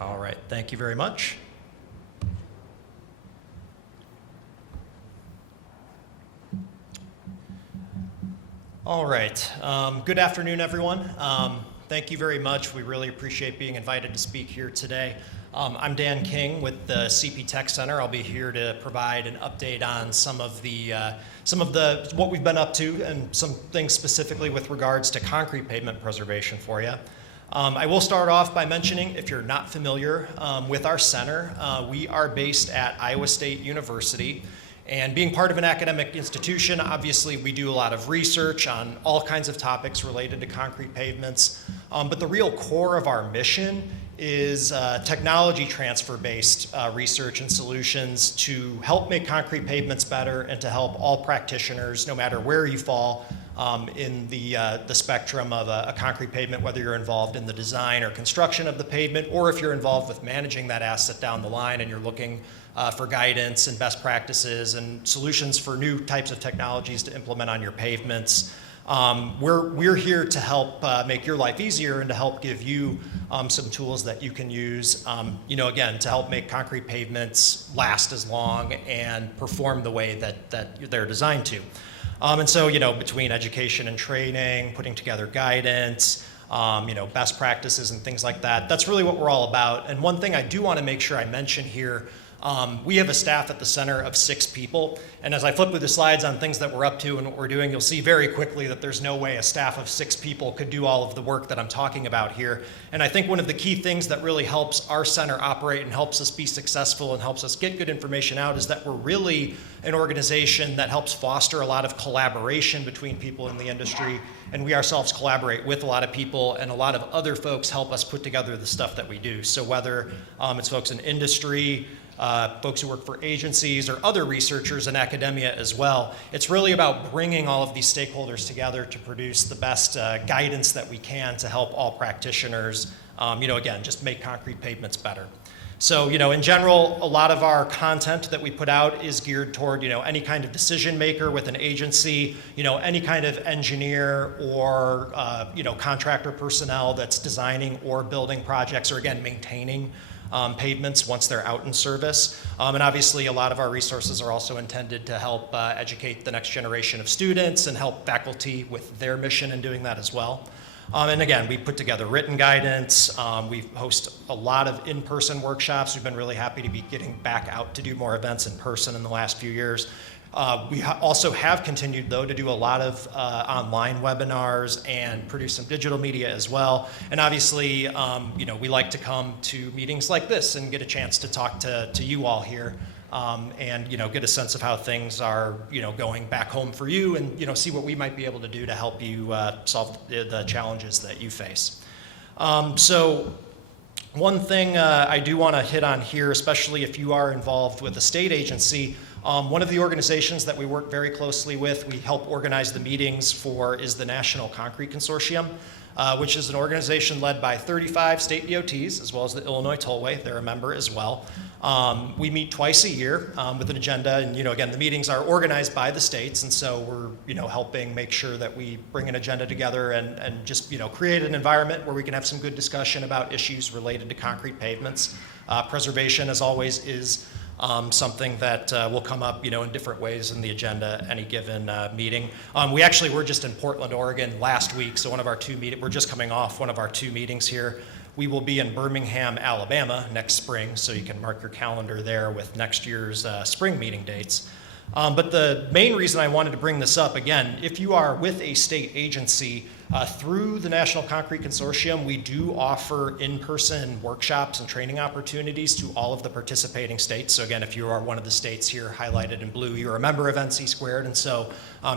All right, thank you very much. All right, good afternoon, everyone. Thank you very much. We really appreciate being invited to speak here today. I'm Dan King with the CP Tech Center. I'll be here to provide an update on some of the what we've been up to and some things specifically with regards to concrete pavement preservation for you. I will start off by mentioning, if you're not familiar with our center, we are based at Iowa State University. And being part of an academic institution, obviously we do a lot of research on all kinds of topics related to concrete pavements. But the real core of our mission is technology transfer-based research and solutions to help make concrete pavements better and to help all practitioners, no matter where you fall in the spectrum of a concrete pavement, whether you're involved in the design or construction of the pavement, or if you're involved with managing that asset down the line and you're looking for guidance and best practices and solutions for new types of technologies to implement on your pavements. We're here to help make your life easier and to help give you some tools that you can use, again, to help make concrete pavements last as long and perform the way that they're designed to. And so, between education and training, putting together guidance, best practices and things like that, that's really what we're all about. And one thing I do want to make sure I mention here, we have a staff at the center of 6 people, and as I flip through the slides on things that we're up to and what we're doing, you'll see very quickly that there's no way a staff of 6 people could do all of the work that I'm talking about here. And I think one of the key things that really helps our center operate and helps us be successful and helps us get good information out is that we're really an organization that helps foster a lot of collaboration between people in the industry, and we ourselves collaborate with a lot of people, and a lot of other folks help us put together the stuff that we do. So whether it's folks in industry, folks who work for agencies, or other researchers in academia as well. It's really about bringing all of these stakeholders together to produce the best guidance that we can to help all practitioners, again, just make concrete pavements better. So, in general, a lot of our content that we put out is geared toward, any kind of decision maker with an agency, any kind of engineer or, contractor personnel that's designing or building projects or, again, maintaining pavements once they're out in service. And obviously a lot of our resources are also intended to help educate the next generation of students and help faculty with their mission in doing that as well. And again, we put together written guidance. We host a lot of in-person workshops. We've been really happy to be getting back out to do more events in person in the last few years. We also have continued, though, to do a lot of online webinars and produce some digital media as well. And obviously, we like to come to meetings like this and get a chance to talk to you all here and, get a sense of how things are, going back home for you and, see what we might be able to do to help you solve the challenges that you face. So one thing I do want to hit on here, especially if you are involved with a state agency, one of the organizations that we work very closely with, we help organize the meetings for, is the National Concrete Consortium, which is an organization led by 35 state DOTs, as well as the Illinois Tollway. They're a member as well. We meet twice a year with an agenda, and again, the meetings are organized by the states, and so we're helping make sure that we bring an agenda together and just create an environment where we can have some good discussion about issues related to concrete pavements. Preservation, as always, is something that will come up, in different ways in the agenda any given meeting. We actually were just in Portland, Oregon last week, so we're just coming off one of our 2 meetings here. We will be in Birmingham, Alabama next spring, so you can mark your calendar there with next year's spring meeting dates. But the main reason I wanted to bring this up, again, if you are with a state agency, through the National Concrete Consortium, we do offer in-person workshops and training opportunities to all of the participating states. So again, if you are one of the states here highlighted in blue, you're a member of NC Squared, and so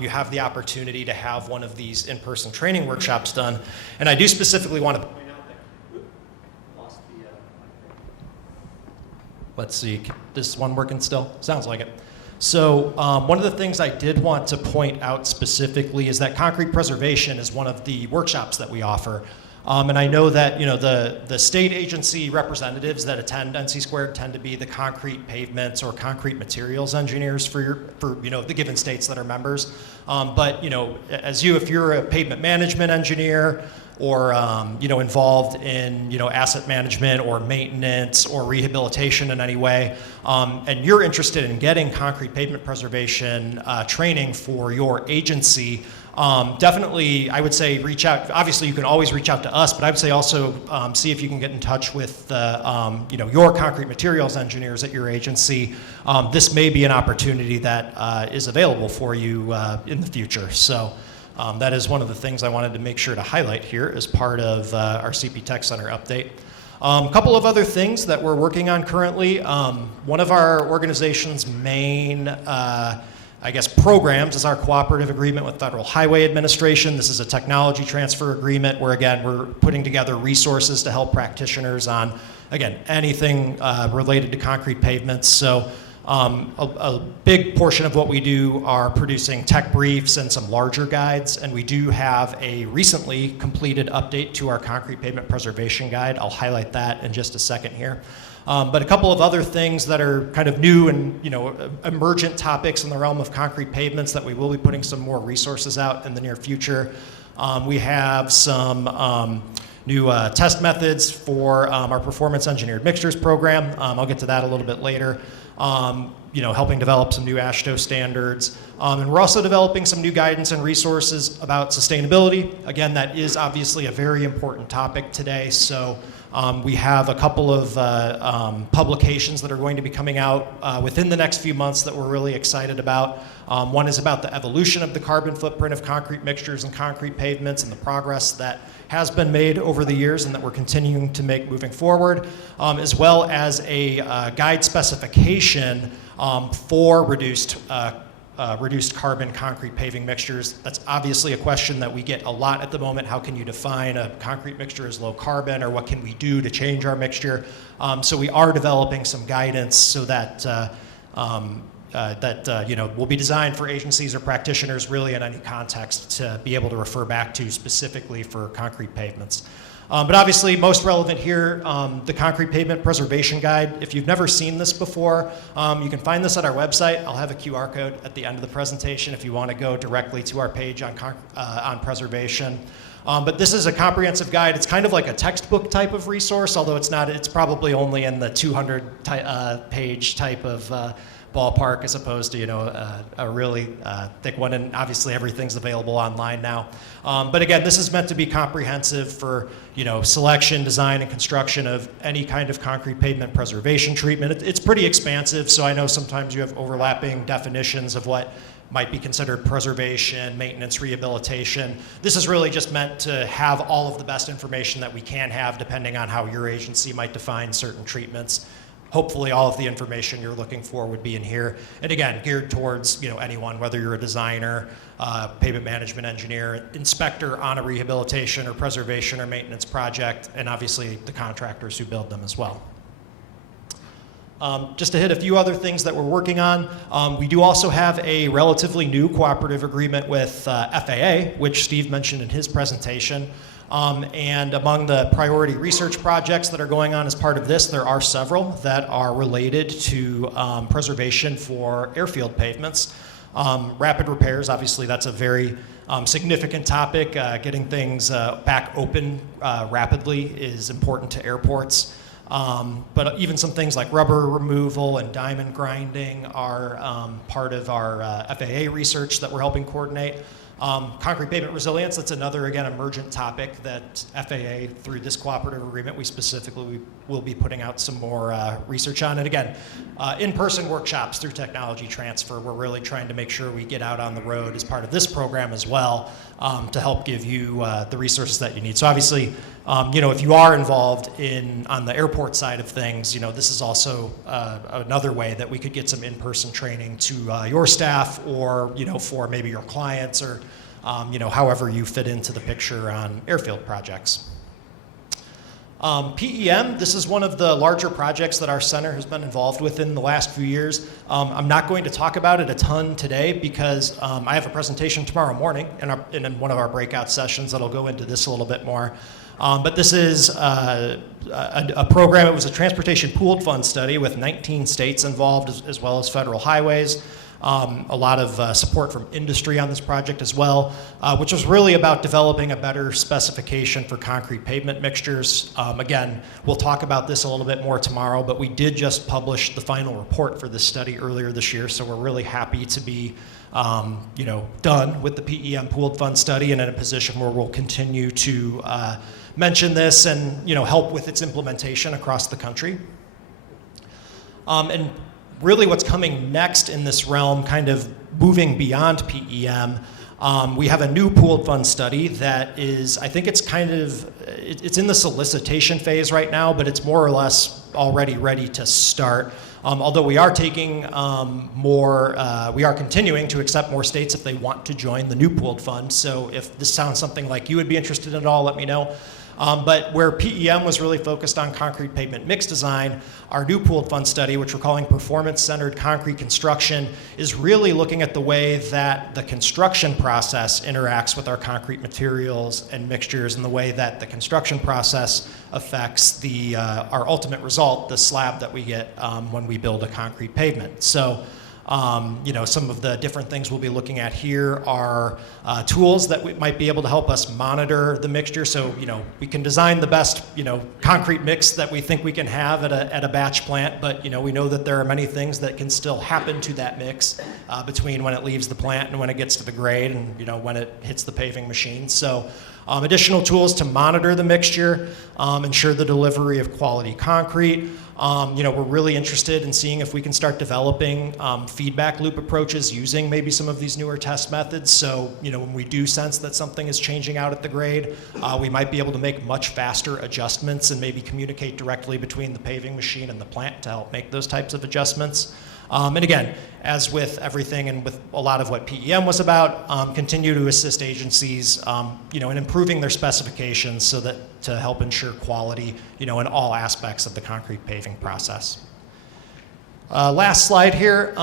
you have the opportunity to have one of these in-person training workshops done. And I do specifically want to point out that, lost the, let's see, this one working still? Sounds like it. So one of the things I did want to point out specifically is that concrete preservation is one of the workshops that we offer. And I know that the state agency representatives that attend NC Squared tend to be the concrete pavements or concrete materials engineers for the given states that are members. But if you're a pavement management engineer or involved in asset management or maintenance or rehabilitation in any way, and you're interested in getting concrete pavement preservation training for your agency, definitely I would say reach out. Obviously you can always reach out to us, but I would say also see if you can get in touch with your concrete materials engineers at your agency. This may be an opportunity that is available for you in the future. So that is one of the things I wanted to make sure to highlight here as part of our CP Tech Center update. A couple of other things that we're working on currently. One of our organization's main programs is our cooperative agreement with Federal Highway Administration. This is a technology transfer agreement where, again, we're putting together resources to help practitioners on, again, anything related to concrete pavements. So a big portion of what we do are producing tech briefs and some larger guides, and we do have a recently completed update to our concrete pavement preservation guide. I'll highlight that in just a second here. But a couple of other things that are kind of new and emergent topics in the realm of concrete pavements that we will be putting some more resources out in the near future. We have some new test methods for our performance engineered mixtures program. I'll get to that a little bit later. Helping develop some new AASHTO standards. And we're also developing some new guidance and resources about sustainability. Again, that is obviously a very important topic today. So we have a couple of publications that are going to be coming out within the next few months that we're really excited about. One is about the evolution of the carbon footprint of concrete mixtures and concrete pavements and the progress that has been made over the years and that we're continuing to make moving forward, as well as a guide specification for reduced carbon concrete paving mixtures. That's obviously a question that we get a lot at the moment. How can you define a concrete mixture as low carbon, or what can we do to change our mixture? So we are developing some guidance so that will be designed for agencies or practitioners really in any context to be able to refer back to specifically for concrete pavements. But obviously most relevant here, the Concrete Pavement Preservation Guide. If you've never seen this before, you can find this at our website. I'll have a QR code at the end of the presentation if you want to go directly to our page on preservation. But this is a comprehensive guide. It's kind of like a textbook type of resource, although it's not. It's probably only in the 200-page type of ballpark as opposed to a really thick one, and obviously everything's available online now. But again, this is meant to be comprehensive for selection, design, and construction of any kind of concrete pavement preservation treatment. It's pretty expansive, so I know sometimes you have overlapping definitions of what might be considered preservation, maintenance, rehabilitation. This is really just meant to have all of the best information that we can have depending on how your agency might define certain treatments. Hopefully all of the information you're looking for would be in here. And again, geared towards anyone, whether you're a designer, pavement management engineer, inspector on a rehabilitation or preservation or maintenance project, and obviously the contractors who build them as well. Just to hit a few other things that we're working on, we do also have a relatively new cooperative agreement with FAA, which Steve mentioned in his presentation. And among the priority research projects that are going on as part of this, there are several that are related to preservation for airfield pavements. Rapid repairs, obviously that's a very significant topic. Getting things back open rapidly is important to airports. But even some things like rubber removal and diamond grinding are part of our FAA research that we're helping coordinate. Concrete pavement resilience, that's another, again, emergent topic that FAA, through this cooperative agreement, we specifically will be putting out some more research on. And again, in-person workshops through technology transfer, we're really trying to make sure we get out on the road as part of this program as well to help give you the resources that you need. So obviously, if you are involved on the airport side of things, this is also another way that we could get some in-person training to your staff or, for maybe your clients or, however you fit into the picture on airfield projects. PEM, this is one of the larger projects that our center has been involved with in the last few years. I'm not going to talk about it a ton today because I have a presentation tomorrow morning in one of our breakout sessions that'll go into this a little bit more. But this is a program. It was a transportation pooled fund study with 19 states involved as well as federal highways. a lot of support from industry on this project as well, which was really about developing a better specification for concrete pavement mixtures. Again, we'll talk about this a little bit more tomorrow, but we did just publish the final report for this study earlier this year, so we're really happy to be done with the PEM pooled fund study and in a position where we'll continue to mention this and help with its implementation across the country. And really what's coming next in this realm, kind of moving beyond PEM, we have a new pooled fund study that is, I think it's it's in the solicitation phase right now, but it's more or less already ready to start. Although we are taking we are continuing to accept more states if they want to join the new pooled fund. So if this sounds something like you would be interested in at all, let me know. But where PEM was really focused on concrete pavement mix design, our new pooled fund study, which we're calling performance-centered concrete construction, is really looking at the way that the construction process interacts with our concrete materials and mixtures, and the way that the construction process affects our ultimate result, the slab that we get when we build a concrete pavement. So some of the different things we'll be looking at here are tools that might be able to help us monitor the mixture. So, we can design the best, concrete mix that we think we can have at a batch plant, but, we know that there are many things that can still happen to that mix between when it leaves the plant and when it gets to the grade and, when it hits the paving machine. So, additional tools to monitor the mixture, ensure the delivery of quality concrete. We're really interested in seeing if we can start developing feedback loop approaches using maybe some of these newer test methods. So, when we do sense that something is changing out at the grade, we might be able to make much faster adjustments and maybe communicate directly between the paving machine and the plant to help make those types of adjustments. And again, as with everything and with a lot of what PEM was about, continue to assist agencies, in improving their specifications so that to help ensure quality, in all aspects of the concrete paving process. Last slide here.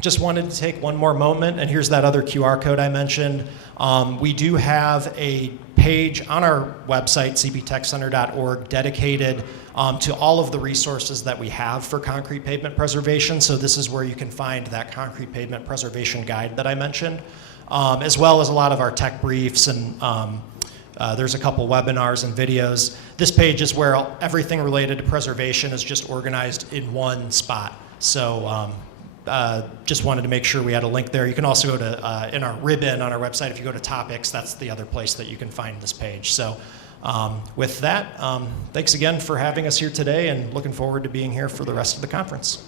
Just wanted to take one more moment, and here's that other QR code I mentioned. We do have a page on our website, cptechcenter.org, dedicated to all of the resources that we have for concrete pavement preservation. So this is where you can find that concrete pavement preservation guide that I mentioned, as well as a lot of our tech briefs, and there's a couple webinars and videos. This page is where everything related to preservation is just organized in one spot. So just wanted to make sure we had a link there. You can also go to, in our ribbon on our website, if you go to topics, that's the other place that you can find this page. So with that, thanks again for having us here today, and looking forward to being here for the rest of the conference.